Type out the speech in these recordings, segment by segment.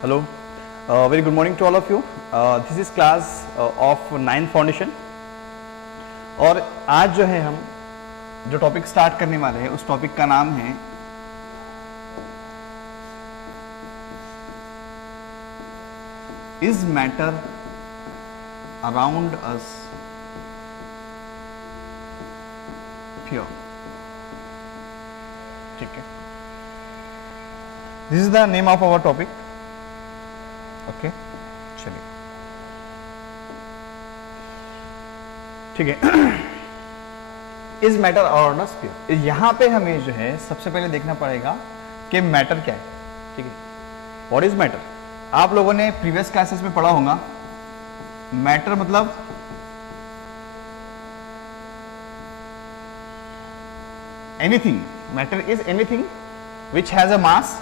Hello, very good morning to all of you. This is class of 9th foundation. और आज जो है हम जो टॉपिक स्टार्ट करने वाले हैं उस टॉपिक का नाम है is matter around us pure. ठीक है, this is the name of our topic. Okay, चलिए ठीक है। Is matter around us pure, यहां पे हमें जो है सबसे पहले देखना पड़ेगा कि मैटर क्या है। ठीक है, व्हाट इज मैटर? आप लोगों ने प्रीवियस क्लासेस में पढ़ा होगा मैटर मतलब anything. Matter is anything which has a mass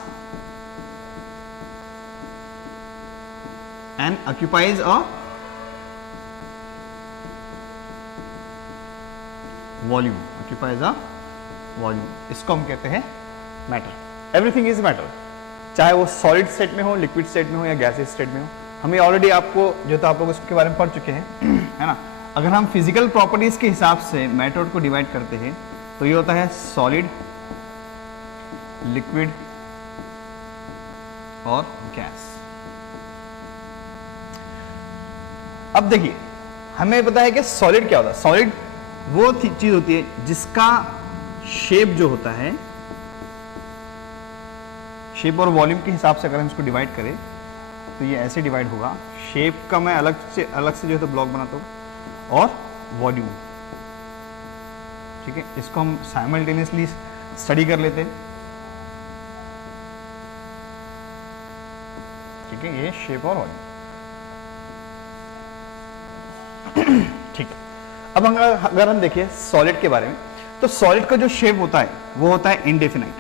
and occupies a volume, occupies a volume, इसको हम कहते हैं मैटर। एवरीथिंग इज मैटर, चाहे वो सॉलिड स्टेट में हो, लिक्विड स्टेट में हो या गैसियस स्टेट में हो। हमें ऑलरेडी आपको जो तो आप लोग इसके बारे में पढ़ चुके हैं है ना। अगर हम फिजिकल प्रॉपर्टीज के हिसाब से मैटर को डिवाइड करते हैं तो ये होता है सॉलिड, लिक्विड और गैस। अब देखिए, हमें पता है कि सॉलिड क्या होता है। सॉलिड वो चीज होती है जिसका शेप जो होता है, शेप और वॉल्यूम के हिसाब से अगर हम इसको डिवाइड करें तो ये ऐसे डिवाइड होगा। शेप का मैं अलग से जो है तो ब्लॉक बनाता हूं और वॉल्यूम। ठीक है, इसको हम साइमल्टेनियसली स्टडी कर लेते हैं। ठीक है, ये शेप और वॉल्यूम। ठीक है, अब अगर हम देखिए सॉलिड के बारे में, तो सॉलिड का जो शेप होता है वो होता है इंडेफिनाइट।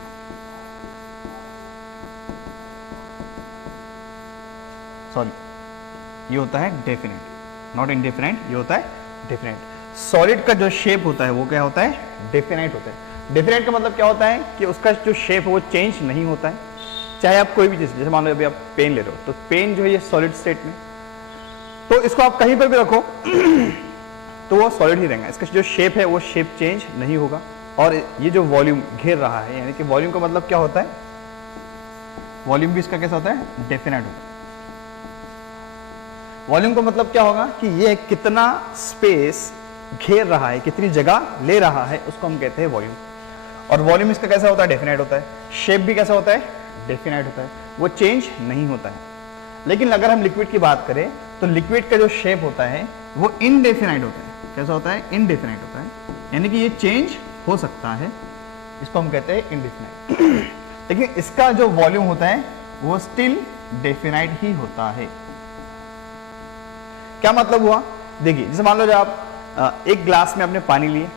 सॉरी, ये होता है डेफिनाइट, नॉट इंडेफिनाइट, ये होता है डेफिनाइट। सॉलिड का जो शेप होता है वो क्या होता है? डेफिनाइट होता है। डेफिनाइट का मतलब क्या होता है कि उसका जो शेप है वो चेंज नहीं होता है। चाहे आप कोई भी चीज, जैसे मान लो अभी आप पेन ले रहे हो तो पेन जो है ये सॉलिड स्टेट में, तो इसको आप कहीं पर भी रखो तो वो सॉलिड ही रहेगा। इसका जो शेप है वो शेप चेंज नहीं होगा। और ये जो वॉल्यूम घेर रहा है, यानी कि वॉल्यूम का मतलब क्या होता है? वॉल्यूम भी इसका कैसा होता है? डेफिनाइट होता है। वॉल्यूम का मतलब क्या होगा कि ये कितना स्पेस घेर रहा है, कितनी जगह ले रहा है, उसको हम कहते हैं वॉल्यूम। और वॉल्यूम इसका कैसा होता है? डेफिनाइट होता है। शेप भी कैसा होता है? डेफिनाइट होता है, वो चेंज नहीं होता है। लेकिन अगर हम लिक्विड की बात करें तो लिक्विड का जो शेप होता है वो इनडेफिनाइट होता है। कैसा होता है? इनडेफिनाइट होता है, यानी कि ये चेंज हो सकता है, इसको हम कहते हैं इनडेफिनाइट। लेकिन इसका जो वॉल्यूम होता है वो स्टिल डेफिनाइट ही होता है। क्या मतलब हुआ? देखिए, जैसे मान लो जब आप एक ग्लास में आपने पानी लिए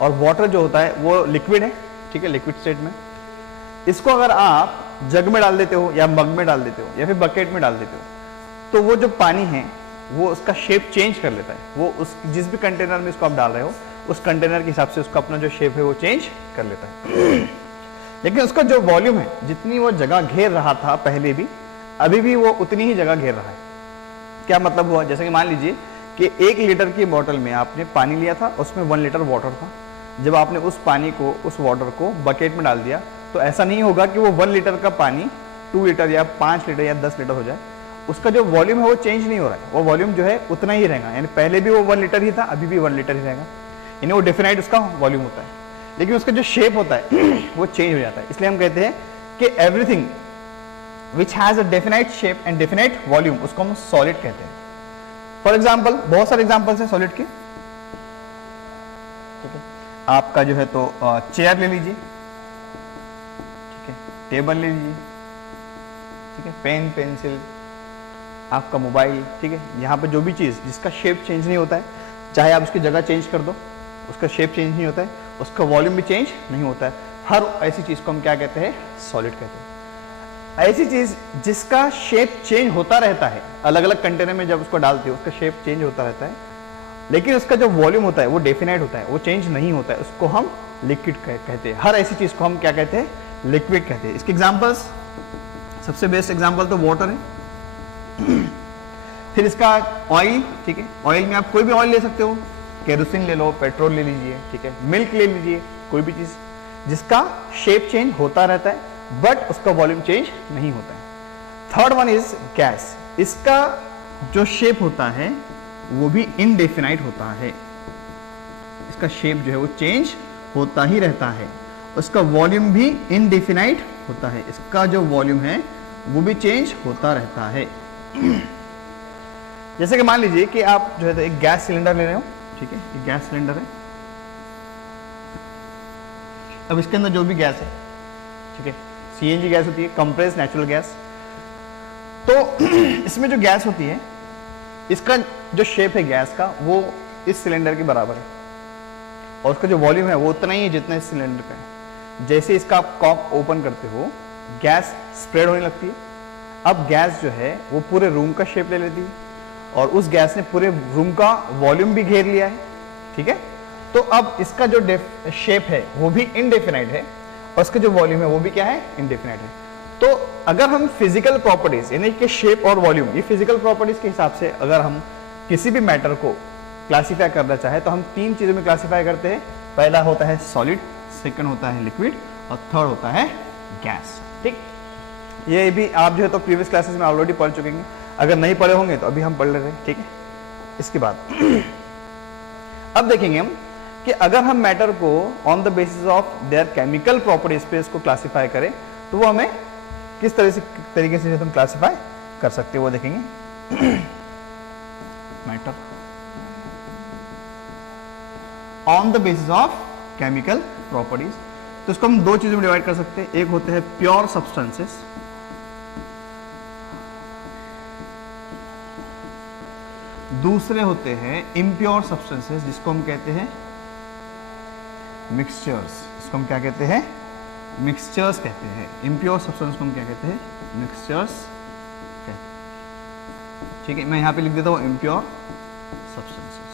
और वाटर जो होता है वो लिक्विड है। ठीक है, लिक्विड स्टेट में। इसको अगर आप जग में डाल देते हो या मग में डाल देते हो या फिर बकेट में डाल देते हो तो वो जो पानी है वो उसका शेप चेंज कर लेता है। वो उस जिस भी कंटेनर में इसको आप डाल रहे हो उस कंटेनर के हिसाब से उसका अपना जो शेप है वो चेंज कर लेता है। लेकिन उसका जो वॉल्यूम है, जितनी वो जगह घेर रहा था पहले भी, अभी भी वो उतनी ही जगह घेर रहा है। क्या मतलब हुआ? जैसे कि मान लीजिए कि 1 लीटर की बोतल में आपने पानी लिया था, उसमें 1 लीटर वाटर था। जब आपने उस पानी को, उस वाटर को बकेट में डाल दिया तो ऐसा नहीं होगा कि वो 1 लीटर का पानी 2 लीटर या 5 लीटर या 10 लीटर हो जाए। उसका जो वॉल्यूम है वो चेंज नहीं हो रहा है, वो वॉल्यूम जो है उतना ही रहेगा। यानी पहले भी वो 1 लीटर ही था, अभी भी 1 लीटर ही रहेगा, यानी वो डेफिनाइट उसका वॉल्यूम होता है। लेकिन उसका जो शेप होता है वो चेंज हो जाता है। इसलिए हम कहते हैं कि everything which has a definite shape and definite volume, उसको हम सॉलिड कहते हैं। फॉर एग्जाम्पल, बहुत सारे एग्जाम्पल्स हैं सॉलिड के। ठीक है, आपका जो है तो चेयर ले लीजिए, ठीक है, टेबल ले लीजिए, ठीक है, पेन, पेंसिल, आपका मोबाइल। ठीक है, यहाँ पे जो भी चीज़ जिसका शेप चेंज नहीं होता है, चाहे आप उसकी जगह चेंज कर दो, उसका शेप चेंज नहीं होता है, उसका वॉल्यूम भी चेंज नहीं होता है। हर ऐसी चीज़ को हम क्या कहते हैं? सॉलिड कहते हैं। ऐसी चीज़ जिसका शेप चेंज होता रहता है, अलग अलग कंटेनर में जब उसको डालते हो उसका शेप चेंज होता रहता है, लेकिन उसका जो वॉल्यूम होता है वो डेफिनाइट होता है, वो चेंज नहीं होता है, उसको हम लिक्विड कहते हैं। हर ऐसी चीज़ को हम क्या कहते हैं? लिक्विड कहते हैं। इसके एग्जाम्पल्स, सबसे बेस्ट एग्जाम्पल तो वाटर है। फिर इसका ऑयल, ठीक है, ऑयल में आप कोई भी ऑयल ले सकते हो, केरोसिन ले लो, पेट्रोल ले लीजिए, ठीक है, मिल्क ले लीजिए, कोई भी चीज जिसका शेप चेंज होता रहता है बट उसका वॉल्यूम चेंज नहीं होता है। थर्ड वन इज गैस, इसका जो शेप होता है वो भी इनडेफिनाइट होता है, इसका शेप जो है वो चेंज होता ही रहता है, उसका वॉल्यूम भी इनडेफिनाइट होता है, इसका जो वॉल्यूम है वो भी चेंज होता रहता है। जैसे कि मान लीजिए कि आप जो है तो एक गैस सिलेंडर ले रहे हो, ठीक है, ये गैस सिलेंडर है, अब इसके अंदर जो भी गैस है, ठीक है, सीएनजी गैस होती है, कंप्रेस्ड नेचुरल गैस, तो इसमें जो गैस होती है इसका जो शेप है गैस का वो इस सिलेंडर के बराबर है और उसका जो वॉल्यूम है वो उतना ही है जितना इस सिलेंडर का है। जैसे इसका आप कॉक ओपन करते हो गैस स्प्रेड होने लगती है, अब गैस जो है वो पूरे रूम का शेप ले लेती है और उस गैस ने पूरे रूम का वॉल्यूम भी घेर लिया है, ठीक है। तो अब इसका जो शेप है वो भी इनडेफिनाइट है और इसका जो वॉल्यूम है वो भी क्या है, इनडेफिनाइट है। तो अगर हम फिजिकल प्रॉपर्टीज यानी कि शेप और वॉल्यूम, ये फिजिकल प्रॉपर्टीज के हिसाब से अगर हम किसी भी मैटर को क्लासीफाई करना चाहे तो हम तीन चीजों में क्लासीफाई करते हैं। पहला होता है सॉलिड, सेकंड होता है लिक्विड और थर्ड होता है गैस, ठीक। ये भी आप जो है तो प्रीवियस क्लासेस में ऑलरेडी पढ़ चुके हैं, अगर नहीं पढ़े होंगे तो अभी हम पढ़ ले रहे हैं, ठीक है। इसके बाद अब देखेंगे हम कि अगर हम मैटर को on the basis of their chemical properties पे इसको क्लासीफाई करें तो वो हमें किस तरीके से हम क्लासीफाई कर सकते हैं वो देखेंगे। Matter on the basis of chemical properties, तो इसको हम दो चीजों में डिवाइड कर सकते हैं। एक होते हैं प्योर सब्सटेंसेस, दूसरे होते हैं इम्प्योर सब्सटेंसेस जिसको हम कहते हैं मिक्सचर्स। इसको हम क्या कहते हैं, मिक्सचर्स कहते हैं। इम्प्योर सब्सटेंस को हम क्या कहते हैं, मिक्सचर्स कहते हैं, ठीक है। मैं यहां पे लिख देता हूं इम्प्योर सब्सटेंसेस,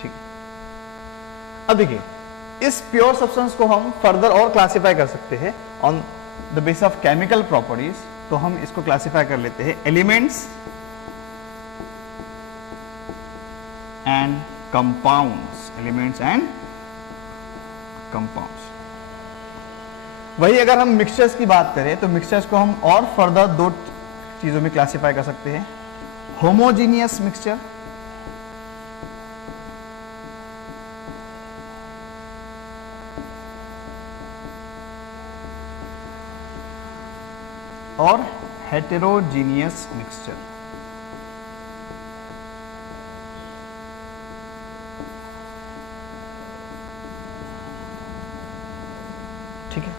ठीक है। अब देखिए इस प्योर सब्सटेंस को हम फर्दर और क्लासीफाई कर सकते हैं on the basis of chemical properties. तो हम इसको क्लासीफाई कर लेते हैं elements and compounds, elements and compounds. वही अगर हम मिक्सचर्स की बात करें तो मिक्सचर्स को हम और फर्दर दो चीजों में क्लासीफाई कर सकते हैं, होमोजीनियस मिक्सचर और हेटेरोजीनियस मिक्सचर। ठीक है।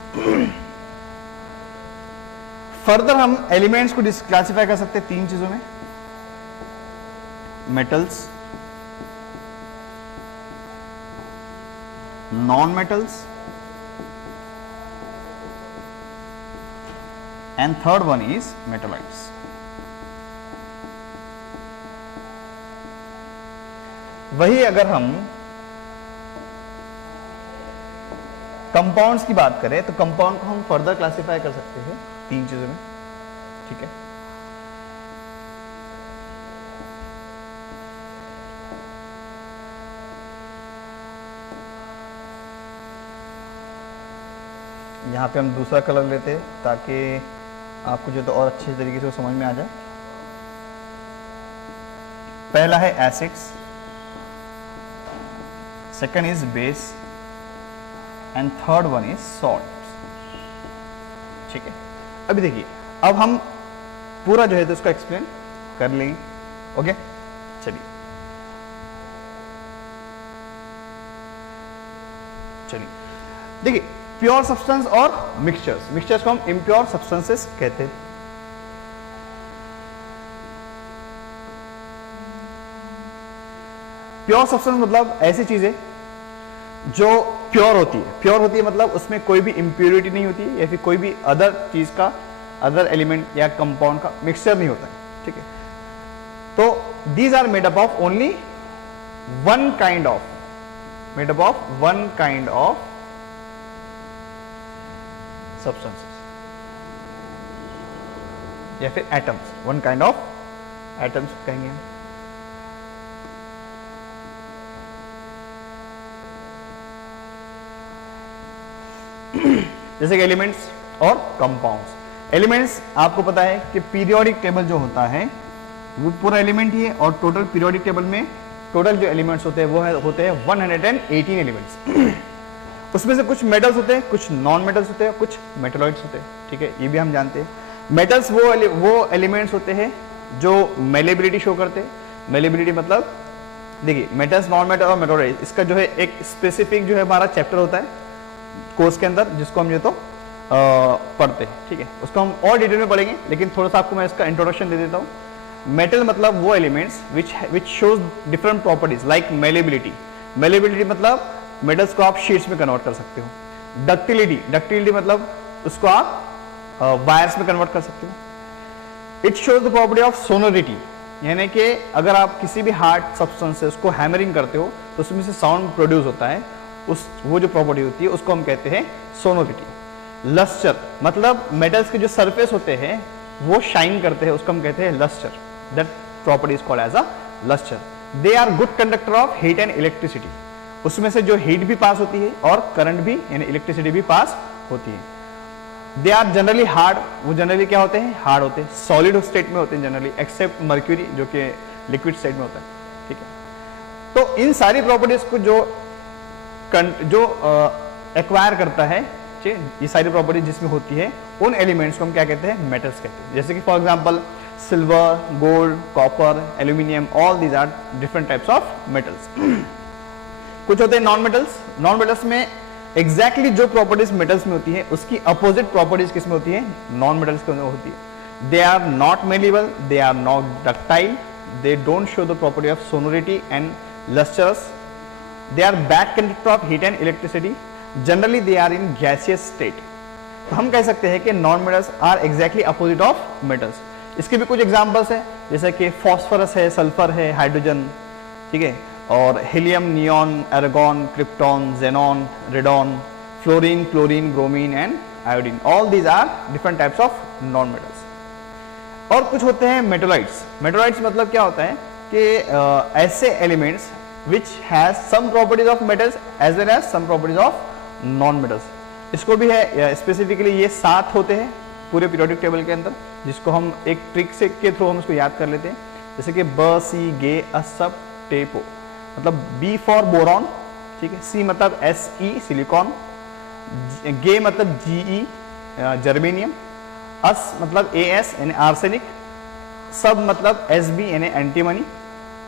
फर्दर हम एलिमेंट्स को क्लासिफाई कर सकते हैं तीन चीजों में, metals, non metals and third one is metallites. वही अगर हम कंपाउंड्स की बात करें तो कंपाउंड को हम फर्दर क्लासिफाई कर सकते हैं तीन चीजों में, ठीक है। यहां पे हम दूसरा कलर लेते हैं ताकि आपको जो तो और अच्छे तरीके से समझ में आ जाए। पहला है acids, second is base and third one is salts, ठीक है। अभी देखिए अब हम पूरा जो है तो उसका एक्सप्लेन कर लेंगे, ओके। चलिए देखिए प्योर सब्सटेंस और मिक्सचर्स, मिक्सचर्स को हम इम्प्योर सब्सटेंसेस कहते हैं। प्योर सब्सटेंस मतलब ऐसी चीजें जो प्योर होती है, प्योर होती है मतलब उसमें कोई भी इंप्योरिटी नहीं होती है या फिर कोई भी अदर चीज का, अदर एलिमेंट या कंपाउंड का मिक्सचर नहीं होता है, ठीक है। तो these are made up of only one kind of, made up of one kind of substances, या फिर atoms, one kind of atoms कहेंगे हम। जैसे कि एलिमेंट्स और कंपाउंड्स। एलिमेंट्स आपको पता है कि पीरियोडिक टेबल जो होता है वो पूरा एलिमेंट ही है, और टोटल पीरियोडिक टेबल में टोटल जो एलिमेंट्स होते हैं वो होते हैं 118 एलिमेंट्स। उसमें से कुछ मेटल्स होते हैं, कुछ नॉन मेटल्स होते हैं, कुछ मेटलॉइड्स होते हैं, ठीक है, ये भी हम जानते हैं। मेटल्स वो एलिमेंट्स होते हैं जो मेलेबिलिटी शो करते हैं। मेलेबिलिटी मतलब देखिए, मेटल्स, नॉन मेटल और मेटलॉइड, इसका जो है एक स्पेसिफिक जो है हमारा चैप्टर होता है कोर्स के अंदर, जिसको हम ये तो पढ़ते हैं, ठीक है, उसको हम और डिटेल में पढ़ेंगे, लेकिन थोड़ा सा आपको मैं इसका इंट्रोडक्शन दे देता हूँ। मेटल मतलब वो elements which shows different properties like malleability. Malleability मतलब मेटल्स को आप शीट्स में कन्वर्ट कर सकते हो। डक्टिलिटी मतलब उसको आप वायर्स में कन्वर्ट कर सकते हो। It shows the property of sonority, यानी कि अगर आप किसी भी हार्ड सब्सटेंस से उसको हैमरिंग करते हो तो उसमें से साउंड प्रोड्यूस होता है, वो जो प्रॉपर्टी होती है उसको हम कहते हैं सोनोरिटी। लस्टर मतलब मेटल्स के जो सरफेस होते हैं वो शाइन करते हैं, उसको हम कहते हैं lustre. That property is called as a lustre. They are good conductor of heat and electricity, उसमें से जो हीट भी पास होती है और करंट भी यानी इलेक्ट्रिसिटी भी पास होती है। दे आर जनरली हार्ड, वो जनरली क्या होते हैं, हार्ड होते हैं, सॉलिड स्टेट में होते हैं जनरली, एक्सेप्ट मर्क्यूरी जो कि लिक्विड स्टेट में होता है, ठीक है। तो इन सारी प्रॉपर्टीज को जो एक्वायर करता है, ठीक है, ये सारी प्रॉपर्टी जिसमें होती है, उन एलिमेंट्स को हम क्या कहते हैं, मेटल्स कहते हैं। जैसे कि for example silver, gold, copper, aluminium, all these are different types of metals. कुछ होते हैं नॉन मेटल्स। नॉन मेटल्स में एग्जैक्टली जो प्रॉपर्टीज मेटल्स में होती है उसकी अपोजिट प्रॉपर्टीज किसमें होती है, नॉन मेटल्स के अंदर होती है। They are not malleable, they are not ductile, they don't show the property of sonority and lusters, they are bad conductor of heat and electricity, generally they are in gaseous state. तो हम कह सकते हैं कि non metals are exactly opposite of metals. इसके भी कुछ examples हैं, जैसे कि फॉस्फोरस है, सल्फर है, हाइड्रोजन, ठीक है, और helium, neon, argon, krypton, xenon, radon, fluorine, chlorine, bromine and iodine, all these are different types of non metals. और कुछ होते हैं मेटोलाइट्स। मेटोलाइट्स मतलब क्या होता है कि ऐसे elements which has some properties of metals as well as some properties of non metals। इसको भी है स्पेसिफिकली, ये 7 होते हैं पूरे पीरियोडिक टेबल के अंदर, जिसको हम एक ट्रिक से के थ्रू हम इसको याद कर लेते हैं। जैसे कि ब, सी, गे, असप, टेपो, मतलब बी फॉर बोरॉन, ठीक है, सी मतलब एस ई सिलिकॉन, गे मतलब जी ई जर्मेनियम, अस मतलब ए एस यानी आर्सेनिक, सब मतलब एस बी यानी एंटीमनी,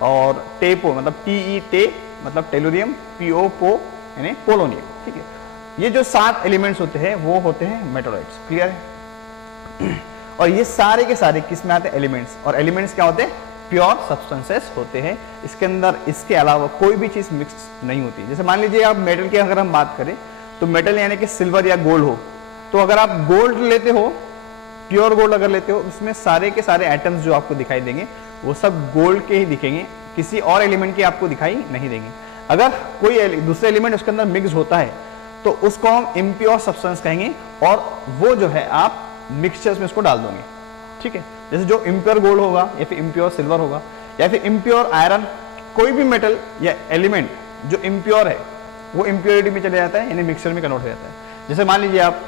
और टेपो मतलब टी ई टे मतलब टेलोरियम, पी ओ पो यानी पोलोनियम, ठीक है। ये जो 7 एलिमेंट्स होते हैं वो होते हैं मेटोलाइट्स, क्लियर है। और ये सारे के सारे किस में आते हैं, एलिमेंट्स। और एलिमेंट्स क्या होते हैं, प्योर सब्सटेंसेस होते हैं। इसके अंदर इसके अलावा कोई भी चीज मिक्स नहीं होती। जैसे मान लीजिए आप मेटल की अगर हम बात करें तो मेटल यानी कि सिल्वर या गोल्ड हो, तो अगर आप गोल्ड लेते हो, प्योर गोल्ड अगर लेते हो, उसमें सारे के सारे एटम्स जो आपको दिखाई देंगे वो सब गोल्ड के ही दिखेंगे, किसी और एलिमेंट के आपको दिखाई नहीं देंगे। अगर कोई दूसरे एलिमेंट उसके अंदर मिक्स होता है तो उसको हम इम्प्योर सब्सटेंस कहेंगे, और वो जो है आप मिक्सचर्स में उसको डाल दोगे, ठीक है। जैसे जो इम्प्योर गोल्ड होगा या फिर इम्प्योर सिल्वर होगा या फिर इम्प्योर आयरन, कोई भी मेटल या एलिमेंट जो इम्प्योर है वो इम्प्योरिटी में चले जाता है, यानी मिक्सचर में कन्वर्ट हो जाता है। जैसे मान लीजिए आप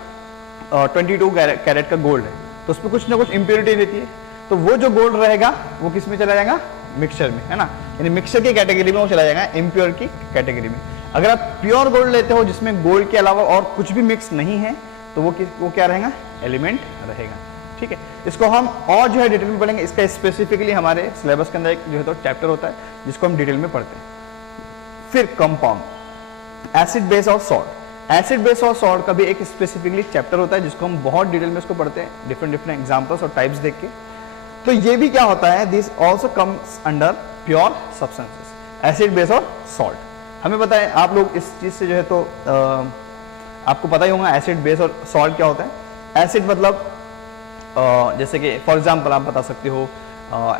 22 कैरेट का गोल्ड है, तो उसमें कुछ ना कुछ इम्प्योरिटी रहती है, तो वो जो गोल्ड रहेगा वो किस में चला जाएगा, मिक्सचर में, है ना, यानी मिक्सचर की कैटेगरी में वो चला जाएगा, इम्प्योर की कैटेगरी में। अगर आप प्योर गोल्ड लेते हो जिसमें गोल्ड के अलावा और कुछ भी मिक्स नहीं है, तो वो क्या रहेगा, एलिमेंट रहेगा, ठीक है। इसको हम और जो है डिटेल में पढ़ेंगे। इसका स्पेसिफिकली हमारे सिलेबस के अंदर एक जो है तो चैप्टर होता है जिसको हम डिटेल में पढ़ते हैं। फिर कंपाउंड, एसिड, बेस और सॉल्ट। एसिड, बेस और सॉल्ट का भी एक स्पेसिफिकली चैप्टर होता है जिसको हम बहुत डिटेल में इसको पढ़ते हैं, डिफरेंट एग्जाम्पल्स और टाइप्स देख के। तो ये भी क्या होता है, this also comes under pure substances, acid, base और सॉल्ट। हमें पता है, आप लोग इस चीज से जो है तो आपको पता ही होगा एसिड, बेस और सॉल्ट क्या होता है। एसिड मतलब जैसे कि फॉर एग्जांपल आप बता सकते हो,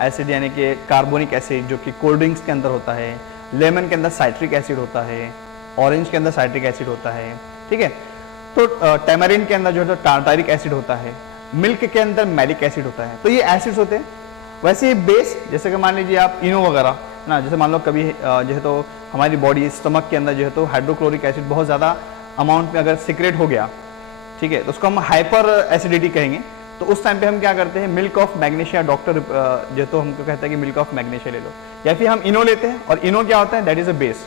एसिड यानी कि कार्बोनिक एसिड जो कि कोल्ड ड्रिंक्स के अंदर होता है, लेमन के अंदर साइट्रिक एसिड होता है, ऑरेंज के अंदर साइट्रिक एसिड होता है, ठीक है। तो टैमरिन के अंदर जो है तो टार्टारिक एसिड होता है, मिल्क के अंदर मैलिक एसिड होता है, तो ये एसिड्स होते हैं। वैसे ही बेस, जैसे कि मान लीजिए आप इनो वगैरह ना, जैसे मान लो कभी जो है तो हमारी बॉडी स्टमक के अंदर जो है तो हाइड्रोक्लोरिक एसिड बहुत ज़्यादा अमाउंट में अगर सीक्रेट हो गया, ठीक है, तो उसको हम हाइपर एसिडिटी कहेंगे। तो उस टाइम पे हम क्या करते हैं, मिल्क ऑफ मैग्नीशिया, डॉक्टर जो तो हमको कहता है कि मिल्क ऑफ मैग्नीशिया ले लो, या फिर हम इनो लेते हैं, और इनो क्या होता है, दैट इज अ बेस।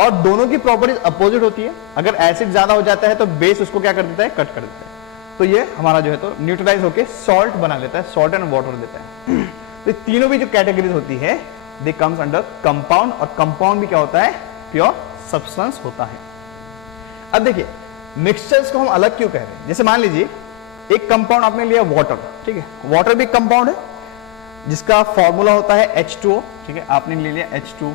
और दोनों की प्रॉपर्टीज अपोजिट होती है। अगर एसिड ज्यादा हो जाता है तो बेस उसको क्या कर देता है, कट कर देता है, तो ये हमारा जो है तो न्यूट्रलाइज होकर सॉल्ट बना लेता है, सॉल्ट एंड वाटर देता है। तो ये तीनों भी जो कैटेगरीज होती है दे कम्स अंडर कंपाउंड, और कंपाउंड भी क्या होता है, प्योर सब्सटेंस होता है। अब देखिए मिक्सचर्स को हम अलग क्यों कह रहे हैं, जैसे मान लीजिए एक कंपाउंड आपने लिया वाटर, ठीक है, वाटर भी कंपाउंड है जिसका फॉर्मूला होता है H2O, ठीक है, आपने ले लिया H2,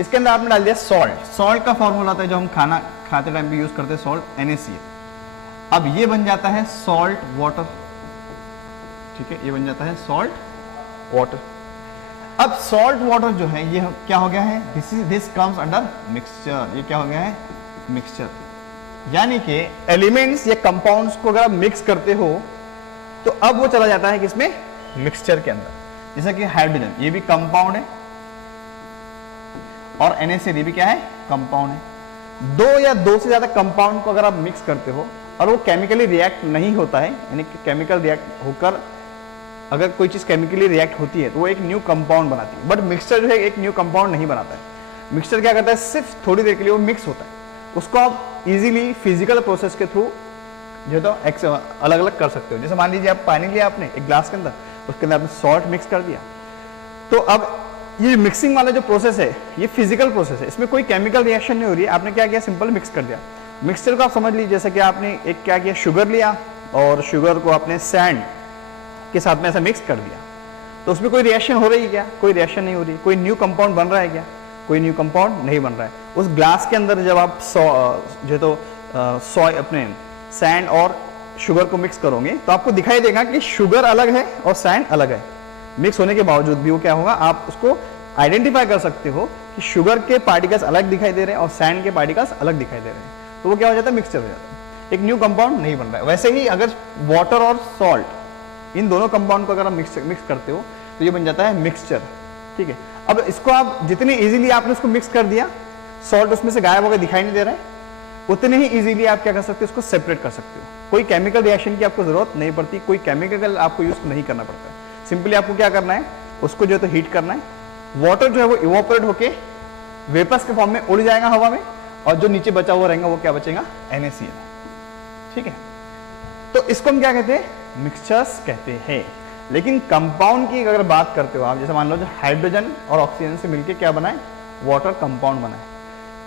इसके अंदर आपने डाल दिया सॉल्ट, सॉल्ट का फॉर्मूला होता है जो हम खाना खाते टाइम भी यूज करते हैं, सॉल्ट NaCl। अब ये बन जाता है सॉल्ट वाटर, ठीक है, ये बन जाता है सॉल्ट वाटर। अब सॉल्ट वाटर जो है ये क्या हो गया है, दिस कम्स अंडर मिक्सचर, ये क्या हो गया है, मिक्सचर। यानी कि एलिमेंट्स या कंपाउंड्स को अगर आप मिक्स करते हो तो अब वो चला जाता है किसमें, मिक्सचर के अंदर। जैसा कि हाइड्रोजन, ये भी कंपाउंड है, और NaCl भी क्या है, कंपाउंड है। दो या दो से ज्यादा कंपाउंड को अगर आप मिक्स करते हो और वो केमिकली रिएक्ट नहीं होता है, यानी कि केमिकल रिएक्ट होकर अगर कोई चीज केमिकली रिएक्ट होती है तो वो एक न्यू कंपाउंड बनाती है। बट मिक्सचर जो है एक न्यू कंपाउंड नहीं बनाता है। मिक्सचर क्या करता है, सिर्फ थोड़ी देर के लिए वो मिक्स होता है, उसको आप इजीली फिजिकल प्रोसेस के थ्रू जो तो अलग अलग कर सकते हो। जैसे मान लीजिए आप पानी लिया आपने एक ग्लास के अंदर, उसके अंदर आपने सॉल्ट मिक्स कर दिया, तो अब ये मिक्सिंग वाला जो प्रोसेस है ये फिजिकल प्रोसेस है, इसमें कोई केमिकल रिएक्शन नहीं हो रही है। आपने क्या किया, सिंपल मिक्स कर दिया। मिक्सचर को आप समझ लीजिए जैसे कि आपने एक क्या किया, शुगर लिया और शुगर को आपने सैंड के साथ में ऐसा मिक्स कर दिया, तो उसमें कोई रिएक्शन हो रही है क्या, कोई रिएक्शन नहीं हो रही। कोई न्यू कंपाउंड बन रहा है क्या, कोई न्यू कंपाउंड नहीं बन रहा है। उस ग्लास के अंदर जब आप जो तो सॉय अपने सैंड और शुगर को मिक्स करोगे तो आपको दिखाई देगा कि शुगर अलग है और सैंड अलग है। मिक्स होने के बावजूद भी वो क्या होगा, आप उसको आइडेंटिफाई कर सकते हो कि शुगर के पार्टिकल्स अलग दिखाई दे रहे हैं और सैंड के पार्टिकल्स अलग दिखाई दे रहे हैं, तो वो क्या हो जाता है, मिक्सचर हो जाता है, एक न्यू कंपाउंड नहीं बन रहा है। वैसे ही अगर वाटर और सॉल्ट, इन दोनों कंपाउंड को अगर आप मिक्स करते हो तो ये बन जाता है मिक्सचर, ठीक है। अब इसको आप जितने इजीली आपने उसको मिक्स कर दिया, सॉल्ट उसमें से गायब होकर दिखाई नहीं दे रहा है, उतने ही इजीली आप क्या कर सकते हो, उसको सेपरेट कर सकते हो। कोई केमिकल रिएक्शन की आपको जरूरत नहीं पड़ती, कोई केमिकल आपको यूज नहीं करना पड़ता है। सिंपली आपको क्या करना है, उसको जो है तो हीट करना है, वाटर जो है वो इवोपरेट होके वेपर्स के फॉर्म में उड़ जाएगा हवा में, और जो नीचे बचा हुआ रहेगा वो क्या बचेगा, NaCl, ठीक है। तो इसको हम क्या कहते हैं, मिक्सचर्स कहते हैं। लेकिन कंपाउंड की अगर बात करते हो आप, जैसे मान लो जो हाइड्रोजन और ऑक्सीजन से मिलकर क्या बनाए, वाटर कंपाउंड बनाए,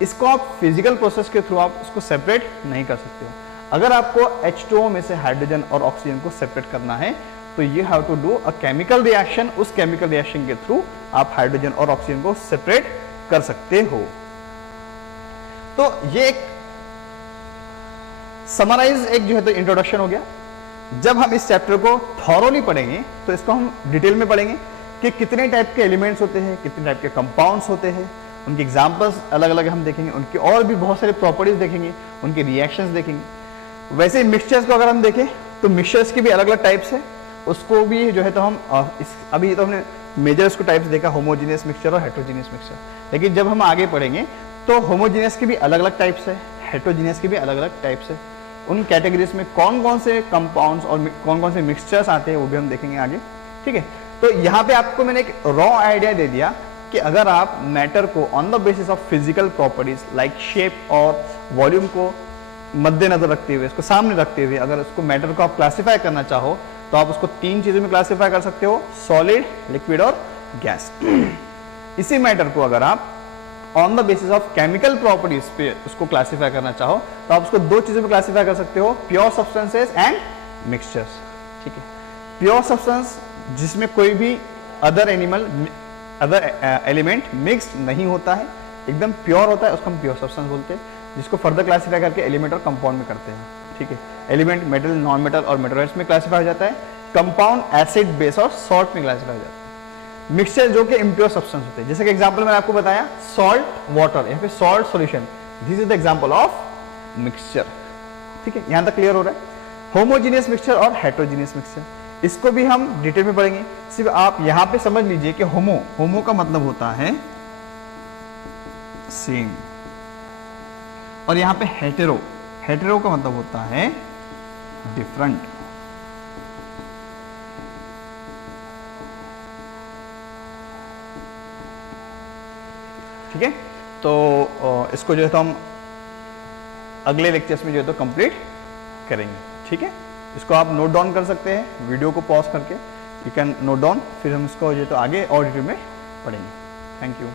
इसको आप फिजिकल प्रोसेस के थ्रू आप उसको सेपरेट नहीं कर सकते हो। अगर आपको H2O में से हाइड्रोजन और ऑक्सीजन को सेपरेट करना है तो you have to do a chemical reaction, उस केमिकल रिएक्शन के थ्रू आप हाइड्रोजन और ऑक्सीजन को सेपरेट कर सकते हो। तो ये एक समराइज एक जो है तो इंट्रोडक्शन हो गया। जब हम इस चैप्टर को थॉरोली पढ़ेंगे तो इसको हम डिटेल में पढ़ेंगे कि कितने टाइप के एलिमेंट्स होते हैं, कितने टाइप के कंपाउंड्स होते हैं, उनके एग्जांपल्स अलग अलग हम देखेंगे, उनकी और भी बहुत सारे प्रॉपर्टीज देखेंगे, उनके रिएक्शंस देखेंगे। वैसे मिक्सचर्स को अगर हम देखें तो मिक्सचर्स की भी अलग अलग टाइप्स है, उसको भी जो है तो हम अभी तो हमने मेजर उसको टाइप्स देखा, होमोजीनियस मिक्सचर और हेट्रोजीनियस मिक्सचर। लेकिन जब हम आगे पढ़ेंगे तो होमोजीनियस की भी अलग अलग टाइप्स है, हेट्रोजीनियस की भी अलग अलग टाइप्स है। उन कैटेगरीज में कौन कौन से कंपाउंड्स और कौन कौन से मिक्सचर्स आते हैं वो भी हम देखेंगे आगे, ठीक है। तो यहाँ पे आपको मैंने एक रॉ आइडिया दे दिया कि अगर आप मैटर को on the basis of physical properties like shape और वॉल्यूम को मद्देनजर रखते हुए, इसको सामने रखते हुए अगर उसको मैटर को आप क्लासीफाई करना चाहो तो आप उसको तीन चीजों में क्लासीफाई कर सकते हो, सॉलिड, लिक्विड और गैस। इसी मैटर को अगर आप on the basis of chemical properties पे उसको क्लासीफाई करना चाहो तो आप उसको दो चीजों में क्लासीफाई कर सकते हो, प्योर सब्सटेंसेस एंड मिक्सचर्स, ठीक है। प्योर सब्सटेंस जिसमें कोई भी अदर एलिमेंट मिक्स नहीं होता है, एकदम प्योर होता है, उसको हम प्योर सब्सटेंस बोलते हैं, जिसको फर्दर क्लासीफाई करके एलिमेंट और कंपाउंड में करते हैं, ठीक है। एलिमेंट मेटल, नॉन मेटल और मेटल्स में क्लासीफाई हो जाता है, कंपाउंड एसिड, बेस और सॉल्ट में क्लासीफाई हो जाता है। मिक्सचर जो कि इम्प्योर सब्सटेंस होते हैं, जैसे कि एग्जांपल मैंने आपको बताया सॉल्ट वाटर या फिर salt solution, this is the example of mixture, ठीक है। यहां तक क्लियर हो रहा है। होमोजीनियस मिक्सचर और हेटेरोजीनियस मिक्सचर, इसको भी हम डिटेल में पढ़ेंगे। सिर्फ आप यहां पे समझ लीजिए कि होमो का मतलब होता है सेम, और यहां पे हेटेरो का मतलब होता है डिफरेंट। ठीक है, तो इसको जो है तो हम अगले लेक्चर्स में जो है तो कंप्लीट करेंगे। ठीक है, इसको आप नोट डाउन कर सकते हैं, वीडियो को पॉज करके यू कैन नोट डाउन, फिर हम इसको जो है तो आगे और डिटेल में पढ़ेंगे। Thank you.